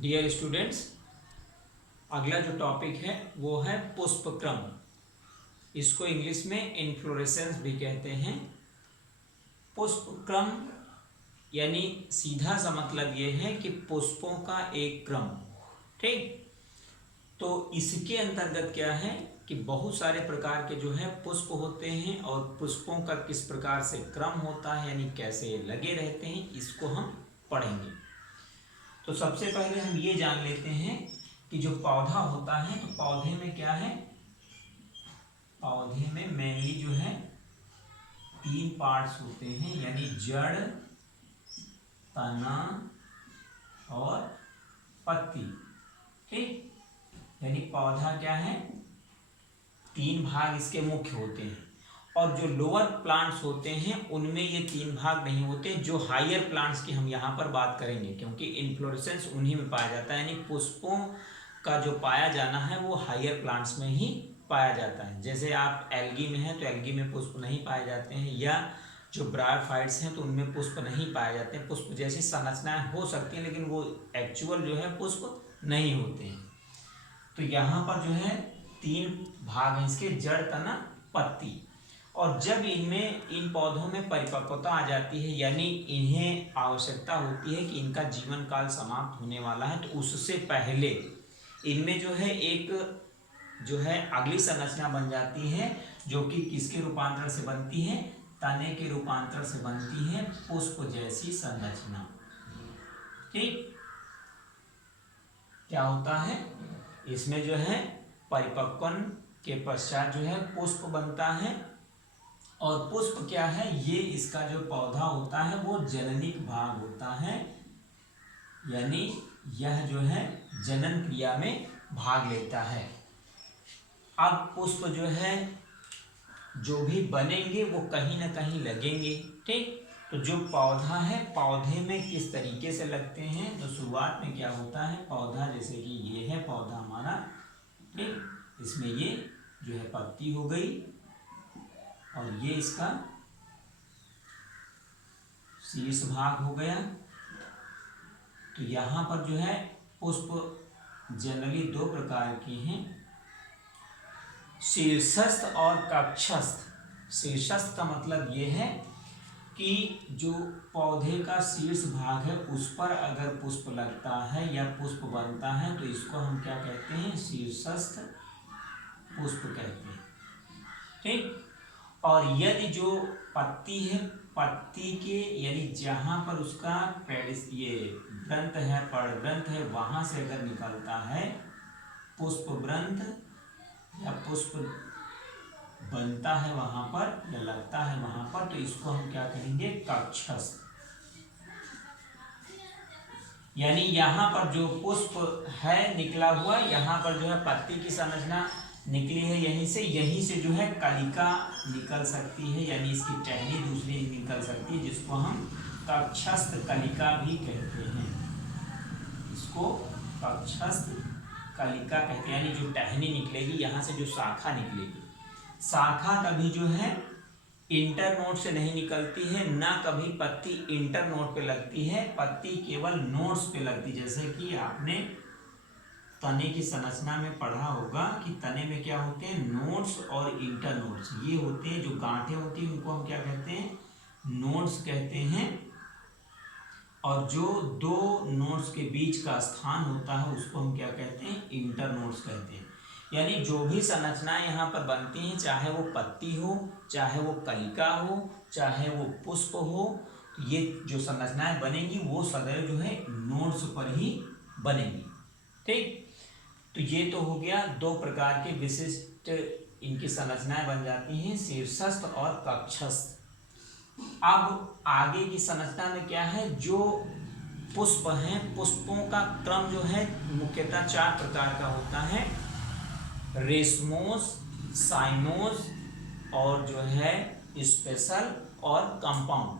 Dear students, अगला जो topic है वो है पुष्पक्रम। इसको इंग्लिश में इन्फ्लोरेसेंस भी कहते हैं। पुष्पक्रम यानी सीधा सा मतलब ये है कि पुष्पों का एक क्रम। ठीक, तो इसके अंतर्गत क्या है कि बहुत सारे प्रकार के जो है पुष्प होते हैं और पुष्पों का किस प्रकार से क्रम होता है यानी कैसे लगे रहते हैं, इसको हम पढ़ेंगे। तो सबसे पहले हम ये जान लेते हैं कि जो पौधा होता है तो पौधे में क्या है, पौधे में मेनली जो है 3 पार्ट्स होते हैं यानी जड़, तना और पत्ती। ठीक, यानी पौधा क्या है, 3 भाग इसके मुख्य होते हैं और जो लोअर प्लांट्स होते हैं उनमें ये 3 भाग नहीं होते। जो हायर प्लांट्स की हम यहाँ पर बात करेंगे क्योंकि इन्फ्लोरेसेंस उन्हीं में पाया जाता है, यानी पुष्पों का जो पाया जाना है वो हायर प्लांट्स में ही पाया जाता है। जैसे आप एल्गी में हैं तो एल्गी में पुष्प नहीं पाए जाते हैं, या जो ब्रायोफाइट्स हैं तो उनमें पुष्प नहीं पाए जाते हैं। पुष्प जैसी संरचनाएं हो सकती हैं लेकिन वो एक्चुअल जो है पुष्प नहीं होते हैं। तो यहाँ पर जो है 3 भाग हैं इसके, जड़, तना, पत्ती। और जब इनमें इन पौधों में परिपक्वता आ जाती है यानी इन्हें आवश्यकता होती है कि इनका जीवन काल समाप्त होने वाला है, तो उससे पहले इनमें जो है एक जो है अगली संरचना बन जाती है जो कि किसके रूपांतर से बनती है, तने के रूपांतर से बनती है, पुष्प जैसी संरचना। ठीक, क्या होता है इसमें जो है परिपक्वन के पश्चात जो है पुष्प बनता है। और पुष्प क्या है, ये इसका जो पौधा होता है वो जननिक भाग होता है, यानी यह जो है जनन क्रिया में भाग लेता है। अब पुष्प जो है जो भी बनेंगे वो कहीं ना कहीं लगेंगे। ठीक, तो जो पौधा है पौधे में किस तरीके से लगते हैं, तो शुरुआत में क्या होता है, पौधा जैसे कि ये है पौधा हमारा। ठीक, इसमें ये जो है पत्ती हो गई और ये इसका शीर्ष भाग हो गया। तो यहाँ पर जो है पुष्प जनरली 2 प्रकार के हैं, शीर्षस्थ और कक्षस्थ। शीर्षस्थ का मतलब ये है कि जो पौधे का शीर्ष भाग है उस पर अगर पुष्प लगता है या पुष्प बनता है तो इसको हम क्या कहते हैं, शीर्षस्थ पुष्प कहते हैं। ठीक, और यदि जो पत्ती है, पत्ती के यानी जहां पर उसका ये ग्रंथ है, पड़ग्रंथ है, वहां से अगर निकलता है पुष्प ग्रंथ या पुष्प बनता है वहां पर या लगता है वहां पर, तो इसको हम क्या कहेंगे, कक्षस्थ। यानी यहाँ पर जो पुष्प है निकला हुआ, यहाँ पर जो है पत्ती की संरचना निकली है, यहीं से जो है कलिका निकल सकती है, यानी इसकी टहनी दूसरी निकल सकती है, जिसको हम कक्षस्थ कलिका भी कहते हैं। इसको कक्षस्थ कलिका कहते हैं, यानी जो टहनी निकलेगी यहाँ से जो शाखा निकलेगी। शाखा कभी जो है इंटर नोड से नहीं निकलती है, ना कभी पत्ती इंटर नोड पे लगती है, पत्ती केवल नोड्स पे लगती है। जैसे कि आपने तने की संरचना में पढ़ा होगा कि तने में क्या होते हैं, नोड्स और इंटर नोड्स। ये होते हैं जो गांठें होती हैं उनको हम क्या कहते हैं, नोड्स कहते हैं। और जो 2 नोड्स के बीच का स्थान होता है उसको हम क्या कहते हैं, इंटर नोड्स कहते हैं। यानी जो भी संरचनाएं यहाँ पर बनती हैं, चाहे वो पत्ती हो, चाहे वो कलिका हो, चाहे वो पुष्प हो, ये जो संरचनाएं बनेंगी वो सदैव जो है नोड्स पर ही बनेंगी। ठीक, तो ये तो हो गया 2 प्रकार के विशिष्ट इनकी संरचनाएं बन जाती हैं, शीर्षस्थ और कक्षस्थ। अब आगे की संरचना में क्या है, जो पुष्प हैं, पुष्पों का क्रम जो है मुख्यतः 4 प्रकार का होता है, रेशमोस, साइमोस और जो है स्पेशल और कंपाउंड।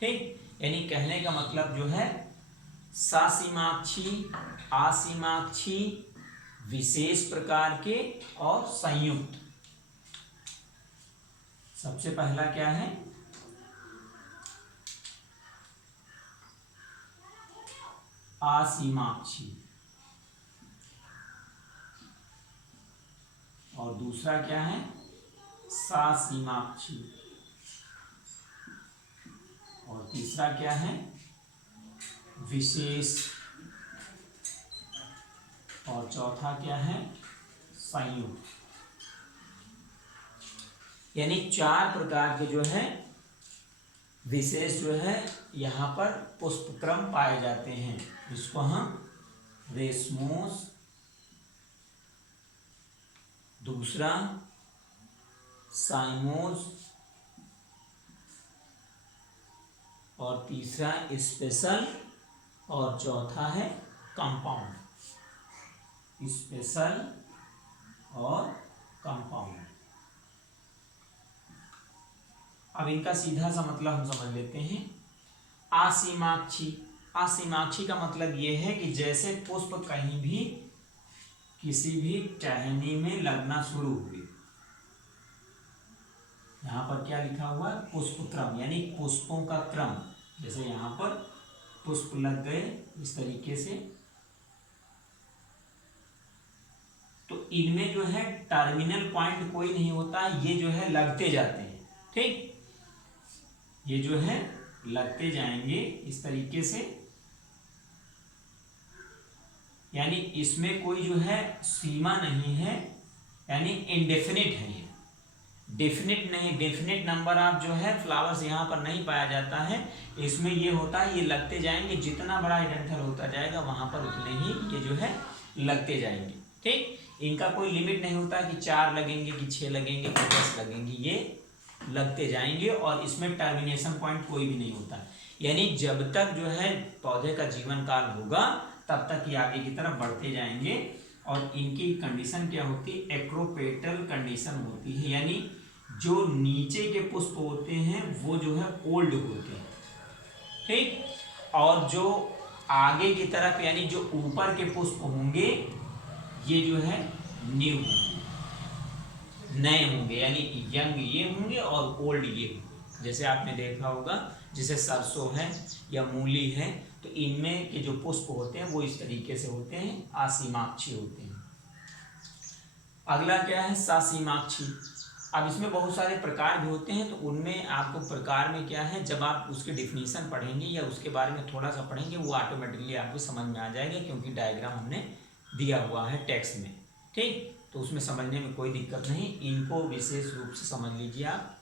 ठीक, यानी कहने का मतलब जो है ससीमाक्षी, असीमाक्षी, विशेष प्रकार के और संयुक्त। सबसे पहला क्या है, आसीमाक्षी। और दूसरा क्या है, सासीमाक्षी। और तीसरा क्या है, विशेष। और चौथा क्या है, संयुक्त। यानी 4 प्रकार के जो है विशेष जो है यहाँ पर पुष्पक्रम पाए जाते हैं। इसको हम रेसमोस, दूसरा साइमोस, और तीसरा स्पेशल, और चौथा है कंपाउंड। स्पेशल और कंपाउंड। अब इनका सीधा सा मतलब हम समझ लेते हैं। आसीमाक्षी, आसीमाक्षी का मतलब यह है कि जैसे पुष्प कहीं भी किसी भी टहनी में लगना शुरू हुए। यहाँ पर क्या लिखा हुआ है, पुष्पक्रम, यानी पुष्पों का क्रम। जैसे यहाँ पर पुष्प लग गए इस तरीके से, तो इनमें जो है टर्मिनल पॉइंट कोई नहीं होता, ये जो है लगते जाते हैं। ठीक, ये जो है लगते जाएंगे इस तरीके से, यानी इसमें कोई जो है सीमा नहीं है, यानी इनडेफिनिट है। ये डेफिनिट नहीं, डेफिनिट नंबर ऑफ जो है फ्लावर्स यहाँ पर नहीं पाया जाता है। इसमें ये होता है, ये लगते जाएंगे, जितना बड़ा एडेंथल होता जाएगा वहां पर उतने ही ये जो है लगते जाएंगे। ठीक, इनका कोई लिमिट नहीं होता कि 4 लगेंगे कि 6 लगेंगे कि 10 लगेंगे, ये लगते जाएंगे। और इसमें टर्मिनेशन पॉइंट कोई भी नहीं होता, यानी जब तक जो है पौधे का जीवन काल होगा तब तक ये आगे की तरफ बढ़ते जाएंगे। और इनकी कंडीशन क्या होती है, एक्रोपेटल कंडीशन होती है, यानी जो नीचे के पुष्प होते हैं वो जो है ओल्ड होते हैं। ठीक, और जो आगे की तरफ यानी जो ऊपर के पुष्प होंगे ये जो है न्यू, नए होंगे, यानी यंग ये होंगे और ओल्ड ये होंगे। जैसे आपने देखा होगा, जैसे सरसों है या मूली है, तो इनमें के जो पुष्प होते हैं वो इस तरीके से होते हैं, आसीमाक्षी होते हैं। अगला क्या है, सासीमाक्षी। अब इसमें बहुत सारे प्रकार भी होते हैं, तो उनमें आपको प्रकार में क्या है, जब आप उसकी डिफिनीशन पढ़ेंगे या उसके बारे में थोड़ा सा पढ़ेंगे वो ऑटोमेटिकली आपको समझ में आ जाएगा, क्योंकि डायग्राम हमने दिया हुआ है टेक्स्ट में। ठीक, तो उसमें समझने में कोई दिक्कत नहीं, इनको विशेष रूप से समझ लीजिए आप।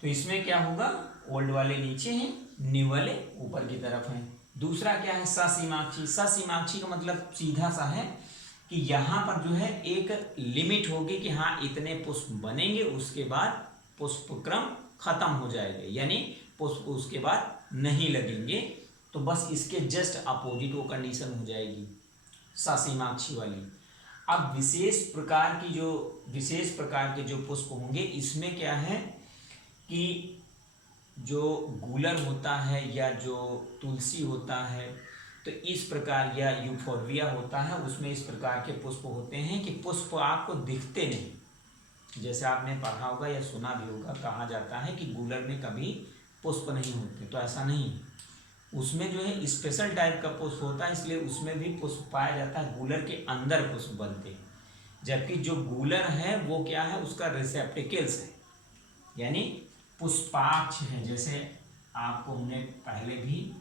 तो इसमें क्या होगा, ओल्ड वाले नीचे हैं, न्यू वाले ऊपर की तरफ हैं। दूसरा क्या है, ससीमाक्षी। ससीमाक्षी का मतलब सीधा सा है कि यहाँ पर जो है एक लिमिट होगी कि हाँ इतने पुष्प बनेंगे, उसके बाद पुष्पक्रम खत्म हो जाएगा, यानी पुष्प उसके बाद नहीं लगेंगे। तो बस इसके जस्ट अपोजिट वो कंडीशन हो जाएगी ससीमाक्षी वाली। अब विशेष प्रकार के जो पुष्प होंगे, इसमें क्या है कि जो गूलर होता है या जो तुलसी होता है, तो इस प्रकार, या यूफोर्बिया होता है, उसमें इस प्रकार के पुष्प होते हैं कि पुष्प आपको दिखते नहीं। जैसे आपने पढ़ा होगा या सुना भी होगा, कहा जाता है कि गूलर में कभी पुष्प नहीं होते, तो ऐसा नहीं है। उसमें जो है स्पेशल टाइप का पुष्प होता है, इसलिए उसमें भी पुष्प पाया जाता है, गूलर के अंदर पुष्प बनते हैं। जबकि जो गूलर है वो क्या है, उसका रिसेप्टिकल्स है, यानी पुष्पाक्ष है। जैसे आपको हमने पहले भी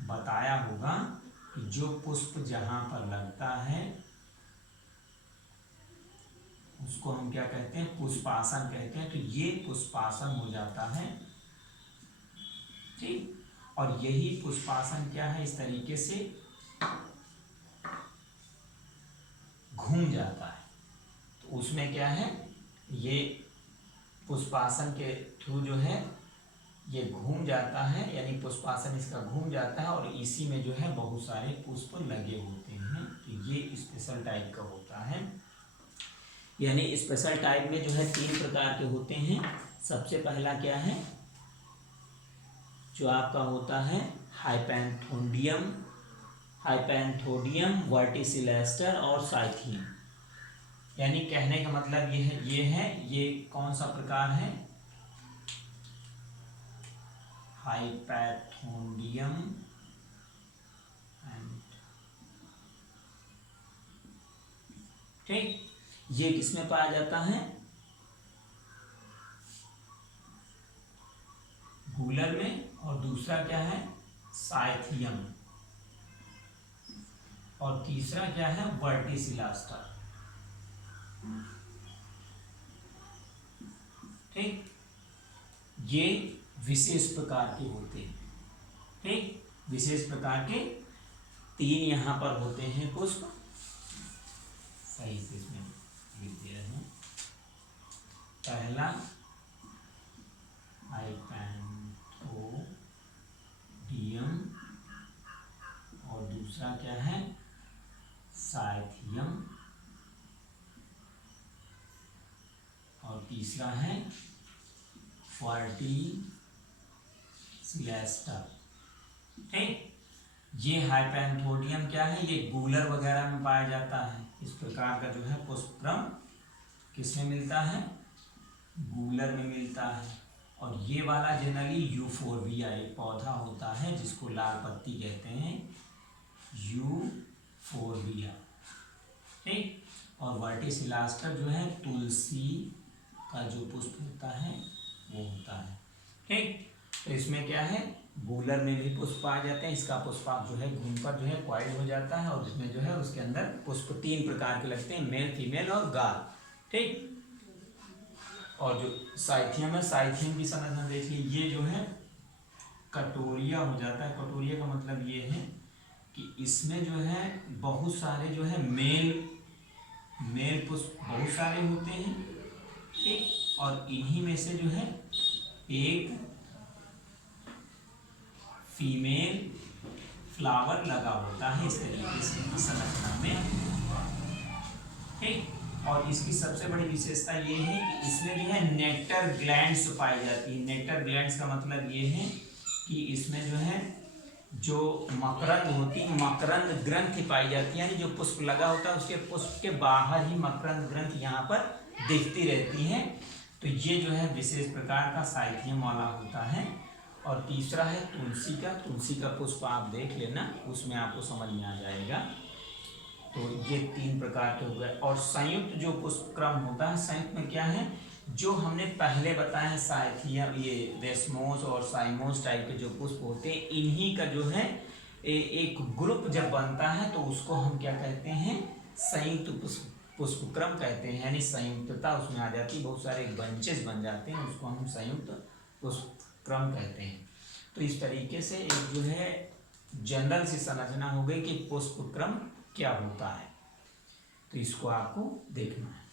बताया होगा कि जो पुष्प जहां पर लगता है उसको हम क्या कहते हैं, पुष्पासन कहते हैं। तो ये पुष्पासन हो जाता है। ठीक, और यही पुष्पासन क्या है, इस तरीके से घूम जाता है। तो उसमें क्या है, ये पुष्पासन के थ्रू जो है ये घूम जाता है, यानी पुष्पासन इसका घूम जाता है, और इसी में जो है बहुत सारे पुष्प लगे होते हैं। तो ये स्पेशल टाइप का होता है। यानी स्पेशल टाइप में जो है 3 प्रकार के होते हैं। सबसे पहला क्या है, जो आपका होता है हाइपेंथोडियम, वर्टिसिलेस्टर और साइथियम। यानी कहने का मतलब ये कौन सा प्रकार है, हाइपेंथोडियम, ठीक, ये किसमें पाया जाता है? गूलर में। और दूसरा क्या है? साइथियम। और तीसरा क्या है? वर्टिसिलास्टर। ठीक, ये विशेष प्रकार के होते हैं। ठीक, विशेष प्रकार के 3 यहां पर होते हैं पुष्प। सही से इसमें लिख दे रहे हैं। पहला हाइपैंथोडियम और दूसरा क्या है? साइथियम और तीसरा है वर्टिसिलास्टर। ठीक, ये हाइपैंथोडियम क्या है? ये गूलर वगैरह में पाया जाता है। इस प्रकार का जो है पुष्पक्रम किसमें मिलता है? गूलर में मिलता है। और ये वाला जनरली यूफोरबिया एक पौधा होता है जिसको लाल पत्ती कहते हैं, यूफोरबिया। ठीक, और वर्टिसिलास्टर जो है तुलसी का जो पुष्प होता है वो होता है। ठीक, तो इसमें क्या है? गूलर में भी पुष्प आ जाते हैं। इसका पुष्पाक जो है घूमकर जो है क्वाइल हो जाता है और इसमें जो है उसके अंदर पुष्प 3 प्रकार के लगते हैं, मेल, फीमेल और गाल। ठीक, और जो साइथियम है, साइथियम की संरचना देखिए, ये जो है कटोरिया हो जाता है। कटोरिया का मतलब ये है कि इसमें जो है बहुत सारे जो है मेल पुष्प बहुत सारे होते हैं। ठीक, और इन्हीं में से जो है एक फीमेल फ्लावर लगा होता है इस तरीके से संरचना में। ठीक, और इसकी सबसे बड़ी विशेषता ये है कि इसमें जो है नेक्टर ग्लैंड्स पाई जाती है। नेक्टर ग्लैंड्स का मतलब ये है कि इसमें जो है जो मकरंद होती है, मकरंद ग्रंथि पाई जाती है। यानी जो पुष्प लगा होता है उसके पुष्प के बाहर ही मकरंद ग्रंथि यहाँ पर दिखती रहती है। तो ये जो है विशेष प्रकार का साइथियम वाला होता है। और तीसरा है तुलसी का। तुलसी का पुष्प आप देख लेना, उसमें आपको समझ में आ जाएगा। तो ये 3 प्रकार के हो गए। और संयुक्त जो पुष्पक्रम होता है, संयुक्त में क्या है? जो हमने पहले बताया है साइथियम, ये रेसमोस और साइमोस टाइप के जो पुष्प होते हैं, इन्हीं का जो है एक ग्रुप जब बनता है तो उसको हम क्या कहते हैं? संयुक्त पुष्पक्रम कहते हैं। यानी संयुक्तता उसमें आ जाती है, बहुत सारे बंचेस बन जाते हैं, उसको हम संयुक्त पुष्पक्रम कहते हैं। तो इस तरीके से एक जो है जनरल सी संरचना हो गई कि पुष्पक्रम क्या होता है। तो इसको आपको देखना है।